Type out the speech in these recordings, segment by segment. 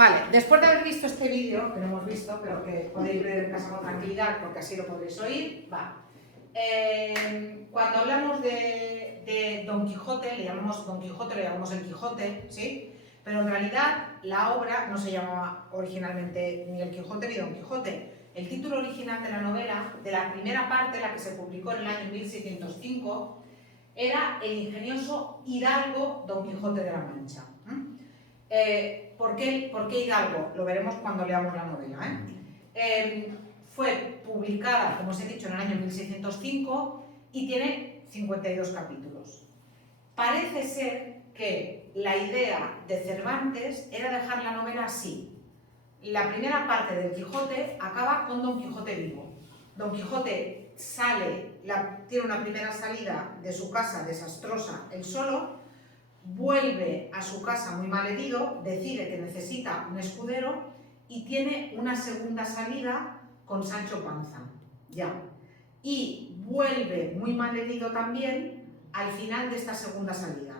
Vale, después de haber visto este vídeo, que no hemos visto, pero que podéis ver en casa con tranquilidad, porque así lo podréis oír, va. Cuando hablamos de Don Quijote, le llamamos Don Quijote, le llamamos El Quijote, ¿sí? Pero en realidad la obra no se llamaba originalmente ni El Quijote ni Don Quijote. El título original de la novela, de la primera parte, la que se publicó en el año 1605, era El ingenioso hidalgo Don Quijote de la Mancha. ¿Por qué Hidalgo? Lo veremos cuando leamos la novela. Fue publicada, como os he dicho, en el año 1605 y tiene 52 capítulos. Parece ser que la idea de Cervantes era dejar la novela así. La primera parte del Quijote acaba con Don Quijote vivo. Don Quijote tiene una primera salida de su casa desastrosa, él solo, vuelve a su casa muy mal herido, decide que necesita un escudero y tiene una segunda salida con Sancho Panza, ya. Y vuelve muy mal herido también al final de esta segunda salida.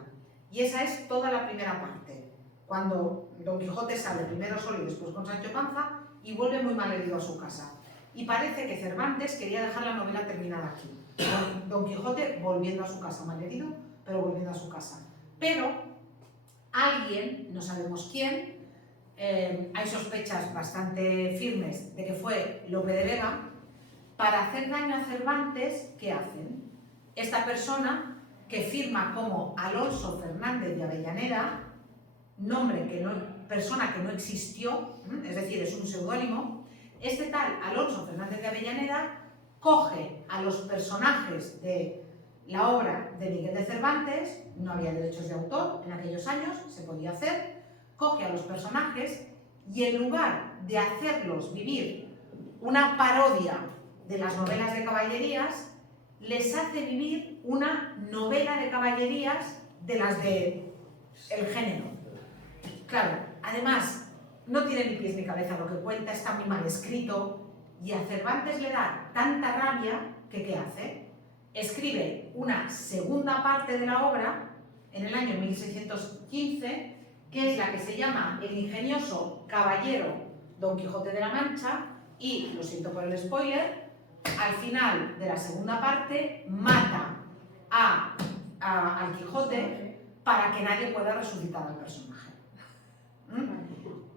Y esa es toda la primera parte, cuando Don Quijote sale primero solo y después con Sancho Panza y vuelve muy mal herido a su casa. Y parece que Cervantes quería dejar la novela terminada aquí. Don Quijote volviendo a su casa, mal herido, pero volviendo a su casa. Pero alguien, no sabemos quién, hay sospechas bastante firmes de que fue Lope de Vega, para hacer daño a Cervantes, ¿qué hacen? Esta persona, que firma como Alonso Fernández de Avellaneda, persona que no existió, es decir, es un seudónimo, este tal Alonso Fernández de Avellaneda coge a los personajes de la obra de Miguel de Cervantes, no había derechos de autor en aquellos años, se podía hacer, coge a los personajes y en lugar de hacerlos vivir una parodia de las novelas de caballerías, les hace vivir una novela de caballerías de las de el género. Claro, además, no tiene ni pies ni cabeza lo que cuenta, está muy mal escrito, y a Cervantes le da tanta rabia que ¿qué hace? Escribe una segunda parte de la obra en el año 1615, que es la que se llama El ingenioso caballero Don Quijote de la Mancha, y, lo siento por el spoiler, al final de la segunda parte mata al Quijote para que nadie pueda resucitar al personaje.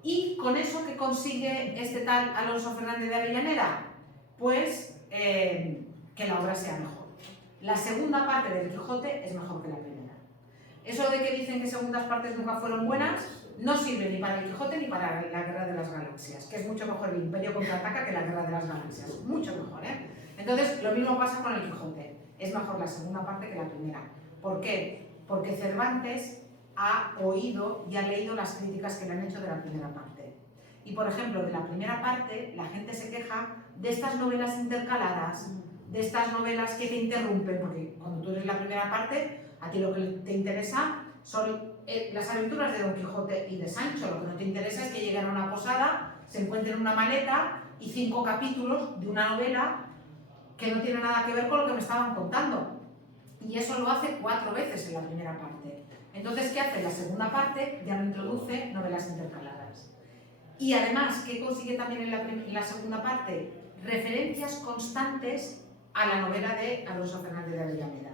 ¿Y con eso qué consigue este tal Alonso Fernández de Avellaneda? Pues que la obra sea mejor. La segunda parte del Quijote es mejor que la primera. Eso de que dicen que segundas partes nunca fueron buenas, no sirve ni para el Quijote ni para la Guerra de las Galaxias, que es mucho mejor el Imperio contraataca que la Guerra de las Galaxias. Mucho mejor, ¿eh? Entonces, lo mismo pasa con el Quijote. Es mejor la segunda parte que la primera. ¿Por qué? Porque Cervantes ha oído y ha leído las críticas que le han hecho de la primera parte. Y, por ejemplo, de la primera parte, la gente se queja de estas novelas intercaladas, de estas novelas que te interrumpen, porque cuando tú lees la primera parte, a ti lo que te interesa son las aventuras de Don Quijote y de Sancho. Lo que no te interesa es que lleguen a una posada, se encuentren una maleta y 5 capítulos de una novela que no tiene nada que ver con lo que me estaban contando. Y eso lo hace 4 veces en la primera parte. Entonces, ¿qué hace? La segunda parte ya no introduce novelas intercaladas. Y además, ¿qué consigue también en la segunda parte? Referencias constantes a la novela de Alonso Fernández de Avellaneda.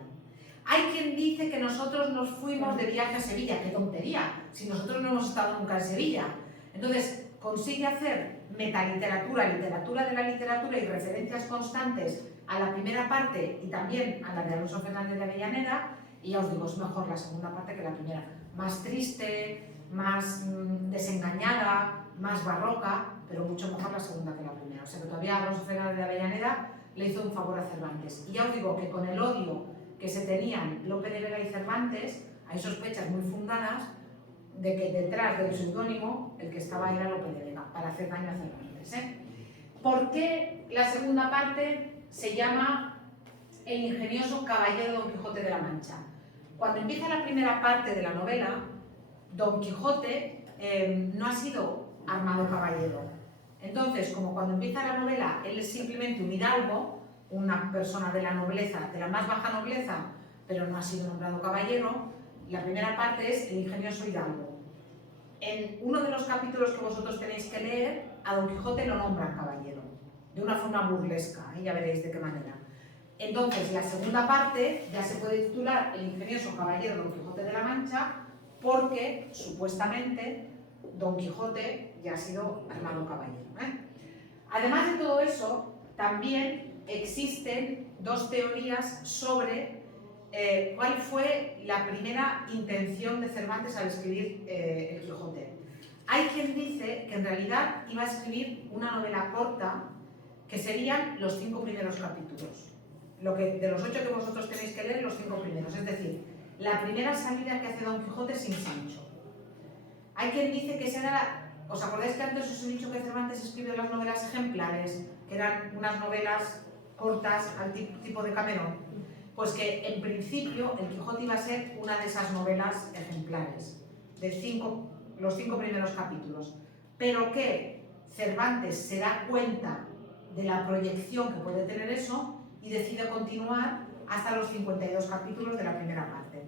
Hay quien dice que nosotros nos fuimos de viaje a Sevilla. ¡Qué tontería! Si nosotros no hemos estado nunca en Sevilla. Entonces, consigue hacer metaliteratura, literatura de la literatura y referencias constantes a la primera parte y también a la de Alonso Fernández de Avellaneda, y ya os digo, es mejor la segunda parte que la primera. Más triste, más desengañada, más barroca, pero mucho mejor la segunda que la primera. O sea que todavía Alonso Fernández de Avellaneda le hizo un favor a Cervantes. Y ya os digo que con el odio que se tenían Lope de Vega y Cervantes, hay sospechas muy fundadas de que detrás del seudónimo el que estaba era Lope de Vega, para hacer daño a Cervantes, ¿eh? ¿Por qué la segunda parte se llama El ingenioso caballero Don Quijote de la Mancha? Cuando empieza la primera parte de la novela, Don Quijote no ha sido armado caballero. Entonces, como cuando empieza la novela él es simplemente un hidalgo, una persona de la nobleza, de la más baja nobleza, pero no ha sido nombrado caballero, la primera parte es El ingenioso hidalgo. en uno de los capítulos que vosotros tenéis que leer, a Don Quijote lo nombran caballero, de una forma burlesca, ya veréis de qué manera. Entonces, la segunda parte ya se puede titular El ingenioso caballero Don Quijote de la Mancha, porque supuestamente Don Quijote ya ha sido armado caballero. Además de todo eso, también existen dos teorías sobre cuál fue la primera intención de Cervantes al escribir El Quijote. Hay quien dice que en realidad iba a escribir una novela corta que serían los 5 primeros capítulos. De los 8 que vosotros tenéis que leer, los 5 primeros. Es decir, la primera salida que hace Don Quijote sin Sancho. Hay quien dice que esa era... ¿Os acordáis que antes os he dicho que Cervantes escribió las novelas ejemplares? Que eran unas novelas cortas al tipo de Camerón. Pues que en principio El Quijote iba a ser una de esas novelas ejemplares, de los 5 primeros capítulos. Pero que Cervantes se da cuenta de la proyección que puede tener eso y decide continuar hasta los 52 capítulos de la primera parte.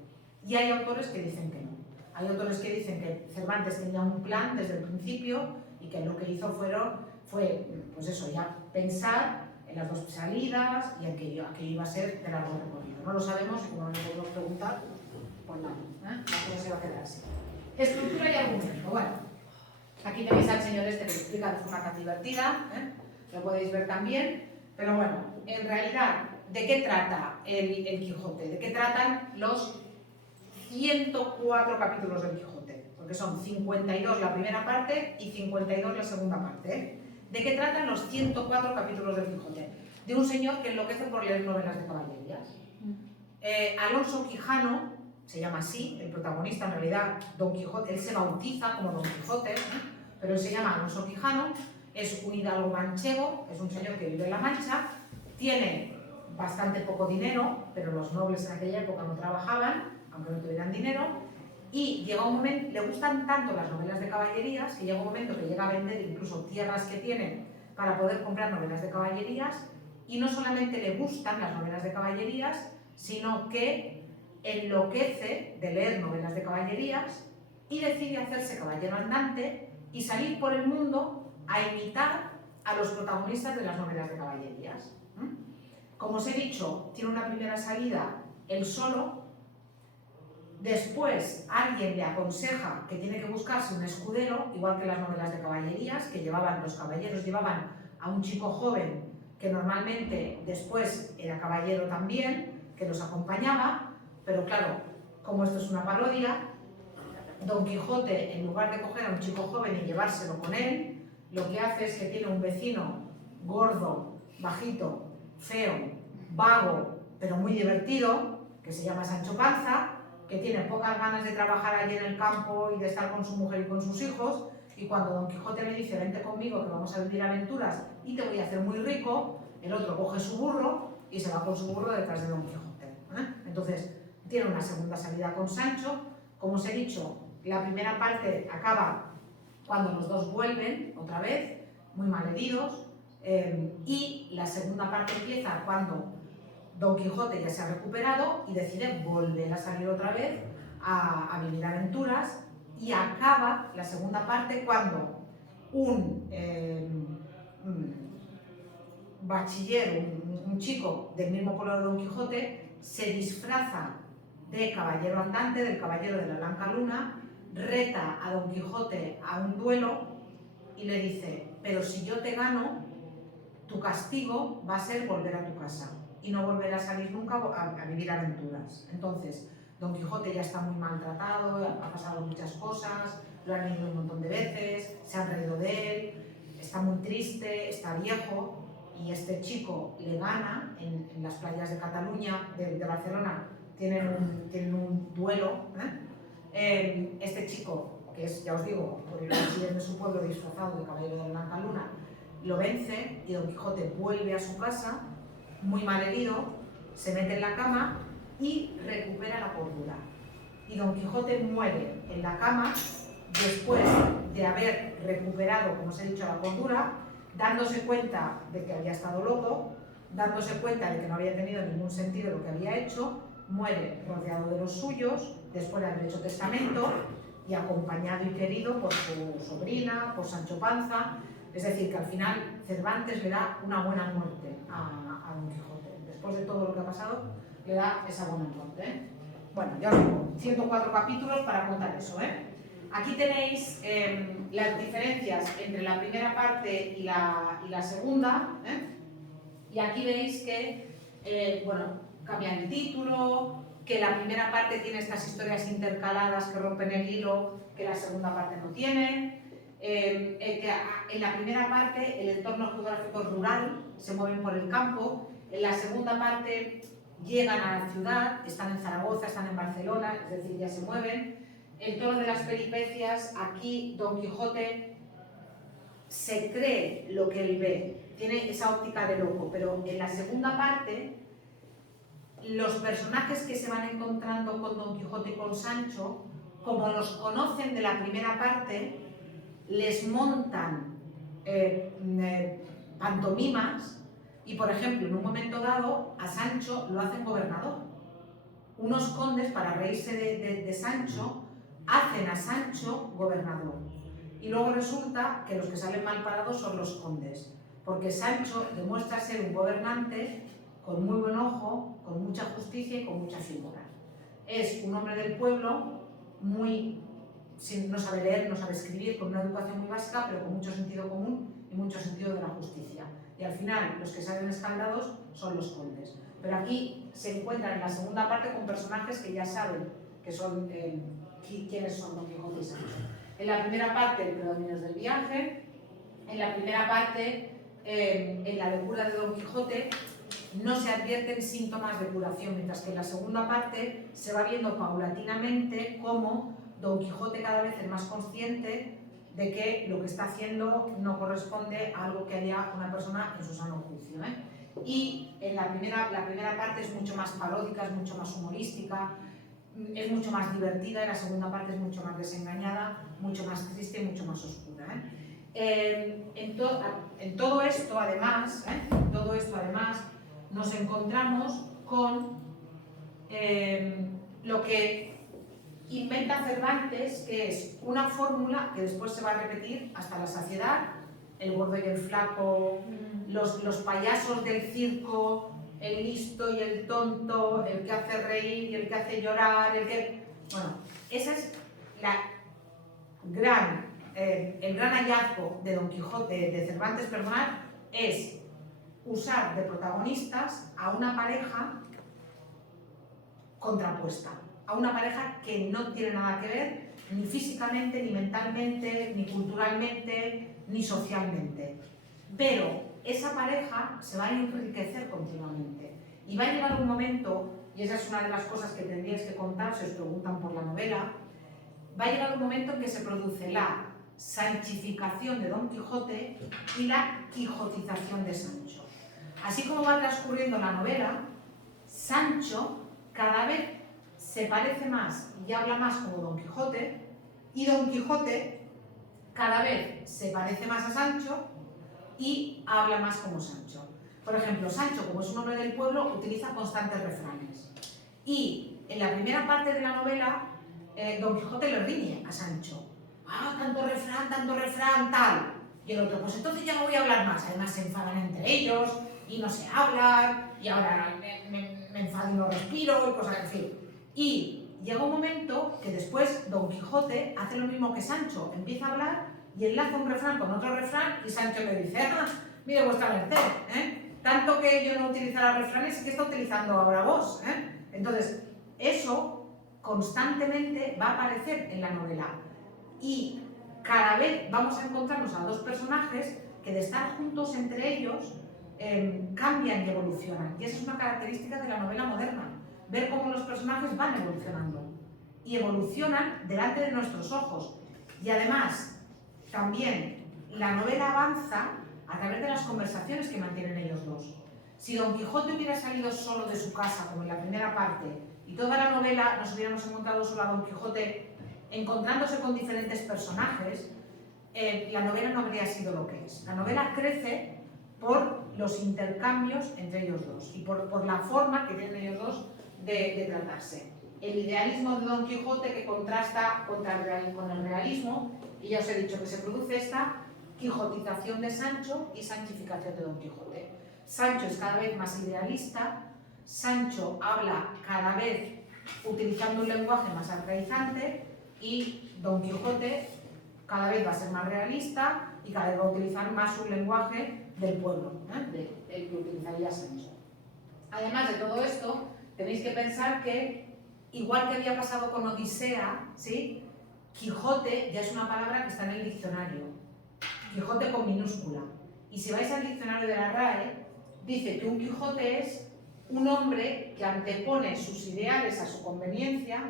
Y hay autores que dicen que no. Hay autores que dicen que Cervantes tenía un plan desde el principio y que lo que hizo fue pues eso, ya pensar en las dos salidas y en que iba a ser de largo recorrido. No lo sabemos y como no le podemos preguntar, pues nada, la cosa se va a quedar así. Estructura y argumento. Bueno, aquí tenéis al señor este que lo explica de forma tan divertida, lo podéis ver también, pero bueno, en realidad, ¿de qué trata el Quijote? ¿De qué tratan los 104 capítulos del Quijote? Porque son 52 la primera parte y 52 la segunda parte. ¿De qué tratan los 104 capítulos del Quijote? De un señor que enloquece por leer novelas de caballerías. Alonso Quijano, se llama así, el protagonista en realidad, Don Quijote, él se bautiza como Don Quijote, pero él se llama Alonso Quijano, es un hidalgo manchego, es un señor que vive en La Mancha, tiene bastante poco dinero, pero los nobles en aquella época no trabajaban, aunque no tuvieran dinero, y llega un momento, le gustan tanto las novelas de caballerías, que llega un momento que llega a vender incluso tierras que tiene para poder comprar novelas de caballerías, y no solamente le gustan las novelas de caballerías, sino que enloquece de leer novelas de caballerías y decide hacerse caballero andante y salir por el mundo a imitar a los protagonistas de las novelas de caballerías. Como os he dicho, tiene una primera salida él solo, después alguien le aconseja que tiene que buscarse un escudero, igual que las novelas de caballerías, que los caballeros llevaban a un chico joven que normalmente después era caballero también, que los acompañaba, pero claro, como esto es una parodia, Don Quijote, en lugar de coger a un chico joven y llevárselo con él, lo que hace es que tiene un vecino gordo, bajito, feo, vago, pero muy divertido, que se llama Sancho Panza, que tiene pocas ganas de trabajar allí en el campo y de estar con su mujer y con sus hijos, y cuando Don Quijote le dice vente conmigo que vamos a vivir aventuras y te voy a hacer muy rico, el otro coge su burro y se va con su burro detrás de Don Quijote. Entonces, tiene una segunda salida con Sancho. Como os he dicho, la primera parte acaba cuando los dos vuelven otra vez, muy malheridos, y la segunda parte empieza cuando Don Quijote ya se ha recuperado y decide volver a salir otra vez a vivir aventuras, y acaba la segunda parte cuando un bachiller, un chico del mismo pueblo de Don Quijote, se disfraza de caballero andante, del caballero de la Blanca Luna, reta a Don Quijote a un duelo y le dice: pero si yo te gano, tu castigo va a ser volver a tu casa y no volver a salir nunca a vivir aventuras. Entonces, Don Quijote ya está muy maltratado, ha pasado muchas cosas, lo han ido un montón de veces, se han reído de él, está muy triste, está viejo, y este chico le gana en las playas de Cataluña, de Barcelona, tienen un duelo. Este chico, que es, ya os digo, por el bachiller de su pueblo disfrazado de caballero de la Blanca Luna, lo vence y Don Quijote vuelve a su casa, muy mal herido, se mete en la cama y recupera la cordura. Y Don Quijote muere en la cama después de haber recuperado, como os he dicho, la cordura, dándose cuenta de que había estado loco, dándose cuenta de que no había tenido ningún sentido lo que había hecho, muere rodeado de los suyos, después de haber hecho testamento, y acompañado y querido por su sobrina, por Sancho Panza. Es decir, que al final Cervantes le da una buena muerte a Don Quijote. Después de todo lo que ha pasado, le da esa buena muerte, ¿eh? Bueno, ya os digo, 104 capítulos para contar eso, ¿eh? Aquí tenéis las diferencias entre la primera parte y la segunda, ¿eh? Y aquí veis que, bueno, cambian el título, que la primera parte tiene estas historias intercaladas que rompen el hilo, que la segunda parte no tiene. Que en la primera parte el entorno geográfico es rural, se mueven por el campo. En la segunda parte llegan a la ciudad, están en Zaragoza, están en Barcelona, es decir, ya se mueven. En tono de las peripecias, aquí Don Quijote se cree lo que él ve, tiene esa óptica de loco, pero en la segunda parte los personajes que se van encontrando con Don Quijote y con Sancho, como los conocen de la primera parte, les montan pantomimas y, por ejemplo, en un momento dado a Sancho lo hacen gobernador. Unos condes, para reírse de Sancho, hacen a Sancho gobernador. Y luego resulta que los que salen mal parados son los condes, porque Sancho demuestra ser un gobernante con muy buen ojo, con mucha justicia y con mucha figura. Es un hombre del pueblo no sabe leer, no sabe escribir, con una educación muy básica, pero con mucho sentido común y mucho sentido de la justicia. Y al final, los que salen escaldados son los condes. Pero aquí se encuentran en la segunda parte con personajes que ya saben que son, quiénes son Don Quijote y Sancho. En la primera parte, el predominio es del viaje. En la primera parte, en la locura de Don Quijote, no se advierten síntomas de curación, mientras que en la segunda parte se va viendo paulatinamente cómo Don Quijote cada vez es más consciente de que lo que está haciendo no corresponde a algo que haría una persona en su sano juicio, ¿eh? Y en la primera parte es mucho más paródica, es mucho más humorística, es mucho más divertida, y la segunda parte es mucho más desengañada, mucho más triste y mucho más oscura, ¿eh? En todo esto, además, nos encontramos con lo que inventa Cervantes, que es una fórmula que después se va a repetir hasta la saciedad: el gordo y el flaco, los payasos del circo, el listo y el tonto, el que hace reír y el que hace llorar, Bueno, esa es el gran hallazgo de Don Quijote, de Cervantes, es usar de protagonistas a una pareja contrapuesta, a una pareja que no tiene nada que ver ni físicamente, ni mentalmente, ni culturalmente, ni socialmente. Pero esa pareja se va a enriquecer continuamente y va a llegar un momento, y esa es una de las cosas que tendríais que contar si os preguntan por la novela, va a llegar un momento en que se produce la sanchificación de Don Quijote y la quijotización de Sancho. Así como va transcurriendo la novela, Sancho cada vez se parece más y habla más como Don Quijote, y Don Quijote cada vez se parece más a Sancho y habla más como Sancho. Por ejemplo, Sancho, como es un hombre del pueblo, utiliza constantes refranes. Y en la primera parte de la novela, Don Quijote le riñe a Sancho. ¡Ah, tanto refrán, tal! Y el otro, pues entonces ya no voy a hablar más. Además se enfadan entre ellos y no se hablan, y ahora me enfado y no respiro, y cosas así. Y llega un momento que después Don Quijote hace lo mismo que Sancho, empieza a hablar y enlaza un refrán con otro refrán, y Sancho le dice: ¡ah, mire vuestra merced! Tanto que yo no utilizara refranes, ¿qué está utilizando ahora vos? Entonces, eso constantemente va a aparecer en la novela. Y cada vez vamos a encontrarnos a dos personajes que, de estar juntos entre ellos, cambian y evolucionan. Y esa es una característica de la novela moderna, ver cómo los personajes van evolucionando. Y evolucionan delante de nuestros ojos. Y además, también la novela avanza a través de las conversaciones que mantienen ellos dos. Si Don Quijote hubiera salido solo de su casa, como en la primera parte, y toda la novela nos hubiéramos encontrado solo a Don Quijote encontrándose con diferentes personajes, la novela no habría sido lo que es. La novela crece por los intercambios entre ellos dos y por la forma que tienen ellos dos de tratarse. el idealismo de Don Quijote que contrasta con el realismo, y ya os he dicho que se produce esta quijotización de Sancho y sanchificación de Don Quijote. Sancho es cada vez más idealista, Sancho habla cada vez utilizando un lenguaje más arcaizante y Don Quijote cada vez va a ser más realista y cada vez va a utilizar más un lenguaje del pueblo, el que utilizaría Sancho. Además de todo esto, tenéis que pensar que, igual que había pasado con Odisea, ¿sí? Quijote ya es una palabra que está en el diccionario. Quijote con minúscula. Y si vais al diccionario de la RAE, dice que un Quijote es un hombre que antepone sus ideales a su conveniencia,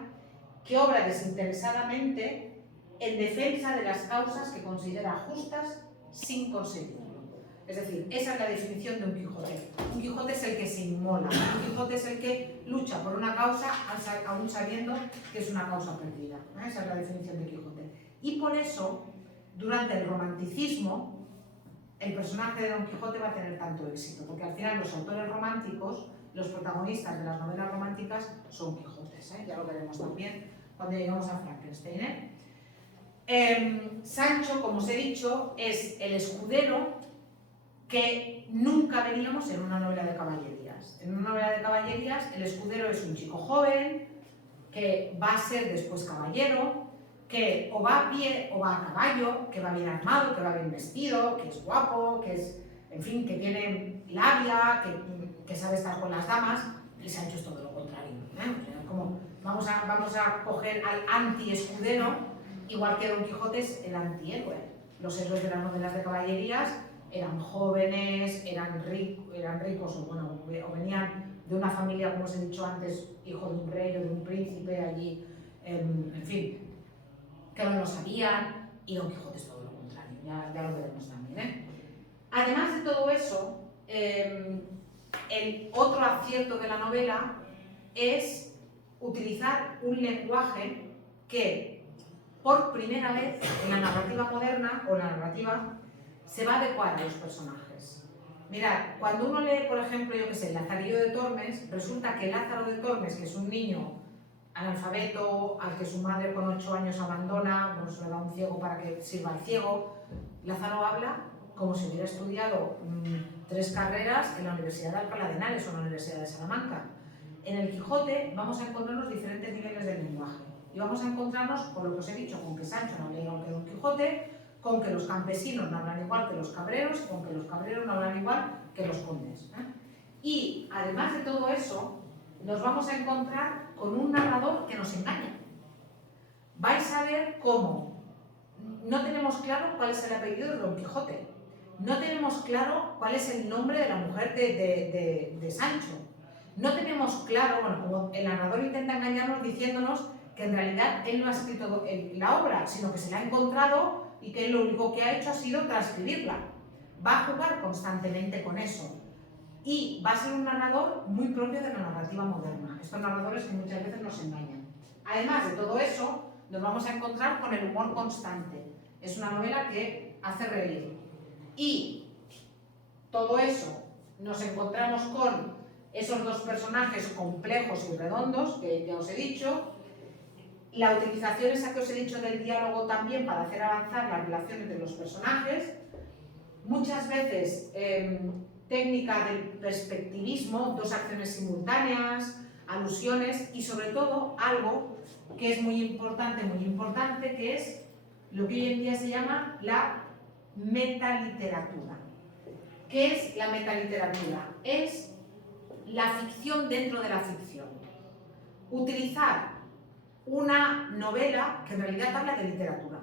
que obra desinteresadamente en defensa de las causas que considera justas sin conseguirlo. Es decir, esa es la definición de un Quijote. Un Quijote es el que se inmola, un Quijote es el que lucha por una causa aún sabiendo que es una causa perdida. Esa es la definición de Quijote. Y por eso, durante el romanticismo, el personaje de Don Quijote va a tener tanto éxito, porque al final los autores románticos, los protagonistas de las novelas románticas, son Quijotes, ya lo veremos también cuando lleguemos a Frankenstein. Sancho, como os he dicho, es el escudero que nunca veríamos en una novela de caballerías. En una novela de caballerías, el escudero es un chico joven, que va a ser después caballero, que o va a pie o va a caballo, que va bien armado, que va bien vestido, que es guapo, que es, en fin, que tiene labia, que sabe estar con las damas. Y Sancho es todo lo contrario, como vamos a coger al anti-escudero, igual que Don Quijote es el antihéroe. Los héroes de las novelas de caballerías eran jóvenes, eran ricos o venían de una familia, como os he dicho antes, hijo de un rey o de un príncipe allí, en fin, que no lo sabían, y Don Quijote es todo lo contrario, ya lo veremos también. Además de todo eso, el otro acierto de la novela es utilizar un lenguaje que, por primera vez en la narrativa moderna o la narrativa, se va a adecuar a los personajes. Mirad, cuando uno lee, por ejemplo, yo qué sé, Lazarillo de Tormes, resulta que Lázaro de Tormes, que es un niño analfabeto, al que su madre con 8 años abandona, bueno, se le da un ciego para que sirva al ciego, Lázaro habla como si hubiera estudiado 3 carreras en la Universidad de Alcalá de Henares o en la Universidad de Salamanca. En el Quijote vamos a encontrarnos diferentes niveles de lenguaje y vamos a encontrarnos, por lo que os he dicho, con que Sancho no habla igual que Don Quijote, con que los campesinos no hablan igual que los cabreros, con que los cabreros no hablan igual que los condes. Y además de todo eso, nos vamos a encontrar con un narrador que nos engaña. Vais a ver cómo no tenemos claro cuál es el apellido de Don Quijote, no tenemos claro cuál es el nombre de la mujer de Sancho, no tenemos claro, bueno, como el narrador intenta engañarnos diciéndonos que en realidad él no ha escrito la obra, sino que se la ha encontrado y que él lo único que ha hecho ha sido transcribirla. Va a jugar constantemente con eso. Y va a ser un narrador muy propio de la narrativa moderna. Estos narradores que muchas veces nos engañan. Además de todo eso, nos vamos a encontrar con el humor constante. Es una novela que hace reír. Y todo eso, nos encontramos con esos dos personajes complejos y redondos, que ya os he dicho. La utilización esa que os he dicho del diálogo también para hacer avanzar la relación entre los personajes. Muchas veces técnica del perspectivismo, 2 acciones simultáneas, alusiones y sobre todo algo que es muy importante, que es lo que hoy en día se llama la metaliteratura. ¿Qué es la metaliteratura? Es la ficción dentro de la ficción. Utilizar una novela que en realidad habla de literatura.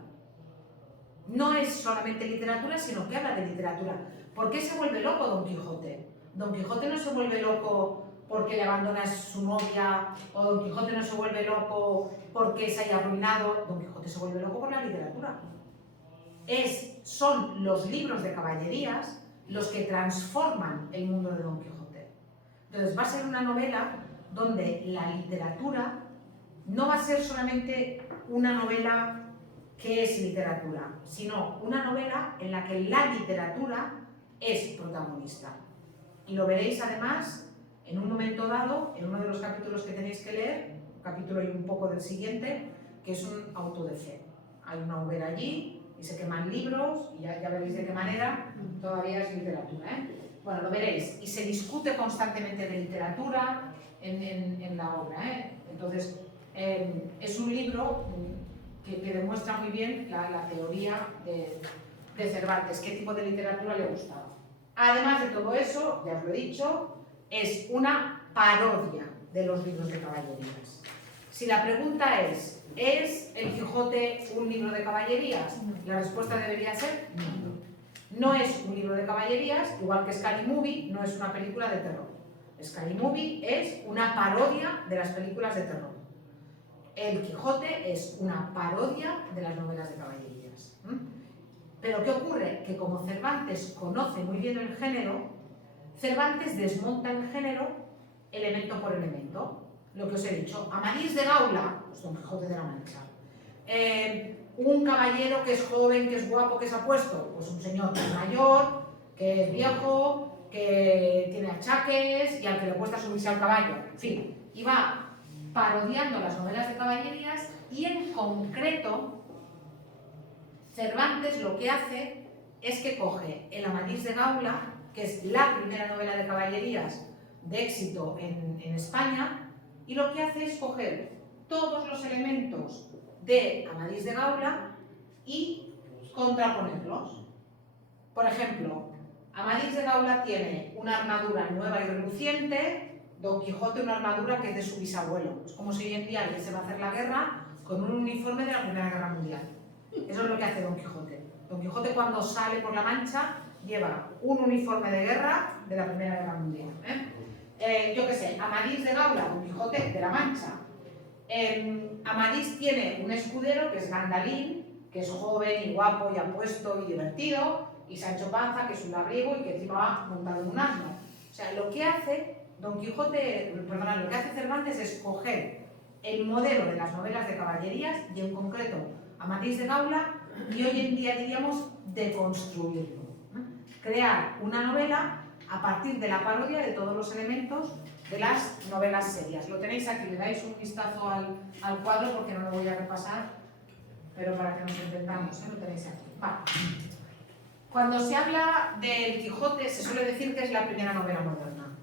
No es solamente literatura, sino que habla de literatura. ¿Por qué se vuelve loco Don Quijote? Don Quijote no se vuelve loco porque le abandona a su novia, o Don Quijote no se vuelve loco porque se haya arruinado. Don Quijote se vuelve loco por la literatura. Son los libros de caballerías los que transforman el mundo de Don Quijote. Entonces va a ser una novela donde la literatura no va a ser solamente una novela que es literatura, sino una novela en la que la literatura es protagonista. Y lo veréis además en un momento dado, en uno de los capítulos que tenéis que leer, un capítulo y un poco del siguiente, que es un auto de fe. Hay una hoguera allí y se queman libros, y ya veréis de qué manera, todavía es literatura, ¿eh? Bueno, lo veréis, y se discute constantemente de literatura en la obra, ¿eh? Entonces, es un libro que demuestra muy bien la teoría de Cervantes, qué tipo de literatura le gustaba. Además de todo eso, ya os lo he dicho, es una parodia de los libros de caballerías. Si la pregunta ¿es El Quijote un libro de caballerías? La respuesta debería ser no. No es un libro de caballerías, igual que Scary Movie no es una película de terror. Scary Movie es una parodia de las películas de terror. El Quijote es una parodia de las novelas de caballerías. Pero ¿qué ocurre? Que como Cervantes conoce muy bien el género, Cervantes desmonta el género elemento por elemento. Lo que os he dicho, Amadís de Gaula, pues Don Quijote de la Mancha. Un caballero que es joven, que es guapo, que es apuesto, pues un señor que es mayor, que es viejo, que tiene achaques y al que le cuesta subirse al caballo. En fin, y va parodiando las novelas de caballerías y en concreto Cervantes lo que hace es que coge el Amadís de Gaula, que es la primera novela de caballerías de éxito en España, y lo que hace es coger todos los elementos de Amadís de Gaula y contraponerlos. Por ejemplo, Amadís de Gaula tiene una armadura nueva y reluciente, Don Quijote una armadura que es de su bisabuelo. Es como si hoy en día alguien se va a hacer la guerra con un uniforme de la Primera Guerra Mundial. Eso es lo que hace Don Quijote. Don Quijote cuando sale por la Mancha lleva un uniforme de guerra de la Primera Guerra Mundial. Yo qué sé, Amadís de Gaula, Don Quijote de la Mancha. Amadís tiene un escudero que es Gandalín, que es joven y guapo y apuesto y divertido, y Sancho Panza, que es un labriego y que encima va montado en un asno. O sea, lo que hace lo que hace Cervantes es coger el modelo de las novelas de caballerías y en concreto Amadís de Gaula y hoy en día diríamos deconstruirlo. Crear una novela a partir de la parodia de todos los elementos de las novelas serias. Lo tenéis aquí, le dais un vistazo al cuadro porque no lo voy a repasar, pero para que nos entendamos, lo tenéis aquí. Vale. Cuando se habla del Quijote se suele decir que es la primera novela moderna.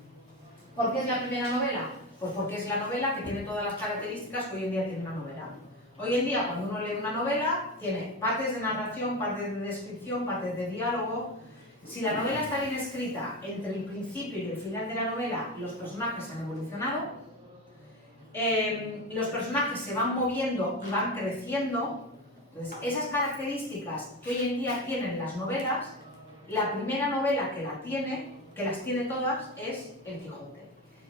¿Por qué es la primera novela? Pues porque es la novela que tiene todas las características que hoy en día tiene una novela. Hoy en día, cuando uno lee una novela, tiene partes de narración, partes de descripción, partes de diálogo. Si la novela está bien escrita, entre el principio y el final de la novela, los personajes han evolucionado, los personajes se van moviendo y van creciendo. Entonces, esas características que hoy en día tienen las novelas, la primera novela que las tiene todas, es El Quijote.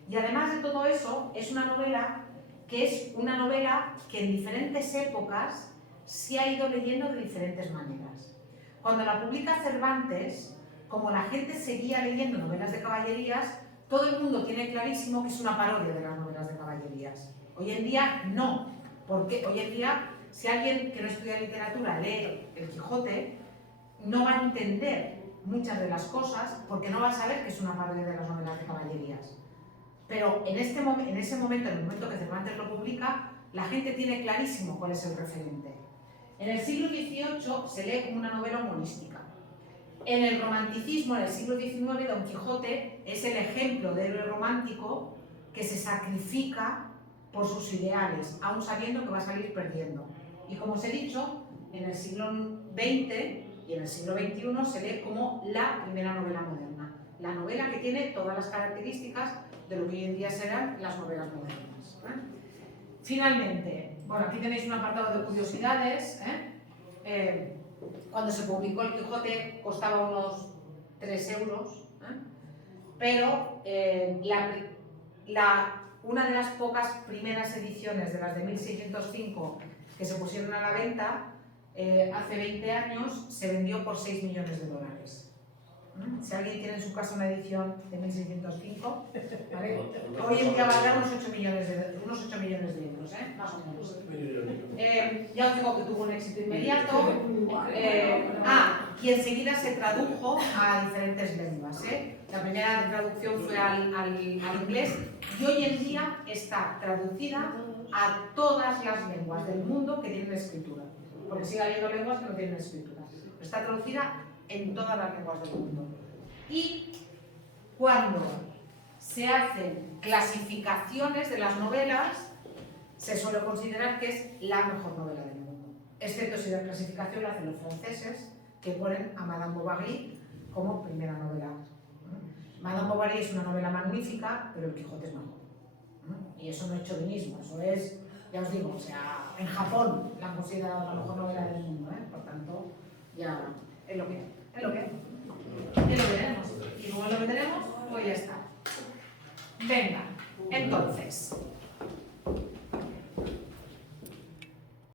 Y además de todo eso, es una novela que en diferentes épocas se ha ido leyendo de diferentes maneras. Cuando la publica Cervantes, como la gente seguía leyendo novelas de caballerías, todo el mundo tiene clarísimo que es una parodia de las novelas de caballerías. Hoy en día no, porque hoy en día si alguien que no estudia literatura lee El Quijote, no va a entender muchas de las cosas porque no va a saber que es una parodia de las novelas de caballerías. Pero en ese momento, en el momento que Cervantes lo publica, la gente tiene clarísimo cuál es el referente. En el siglo XVIII se lee como una novela humorística. En el romanticismo, en el siglo XIX, Don Quijote es el ejemplo del héroe romántico que se sacrifica por sus ideales, aun sabiendo que va a salir perdiendo. Y como os he dicho, en el siglo XX y en el siglo XXI se lee como la primera novela moderna. La novela que tiene todas las características de lo que hoy en día serán las novelas modernas. Finalmente, bueno, aquí tenéis un apartado de curiosidades. Cuando se publicó El Quijote costaba unos 3 euros, pero una de las pocas primeras ediciones de las de 1605 que se pusieron a la venta hace 20 años se vendió por 6 millones de dólares. Si alguien tiene en su casa una edición de 1605, ¿vale? Hoy en día vale unos 8 millones de euros, más o menos. Ya os digo que tuvo un éxito inmediato. y enseguida se tradujo a diferentes lenguas. La primera traducción fue al inglés y hoy en día está traducida a todas las lenguas del mundo que tienen escritura, porque sigue habiendo lenguas que no tienen escritura. Está traducida en todas las lenguas del mundo. Y cuando se hacen clasificaciones de las novelas, se suele considerar que es la mejor novela del mundo, excepto si la clasificación la hacen los franceses, que ponen a Madame Bovary como primera novela. Madame Bovary es una novela magnífica, pero El Quijote es mejor. Y eso no es chauvinismo, eso es, ya os digo, o sea, en Japón la han considerado la mejor novela del mundo, por tanto, ya es lo que es. Es lo que tenemos. Y como es lo que tenemos, pues ya está. Venga, entonces,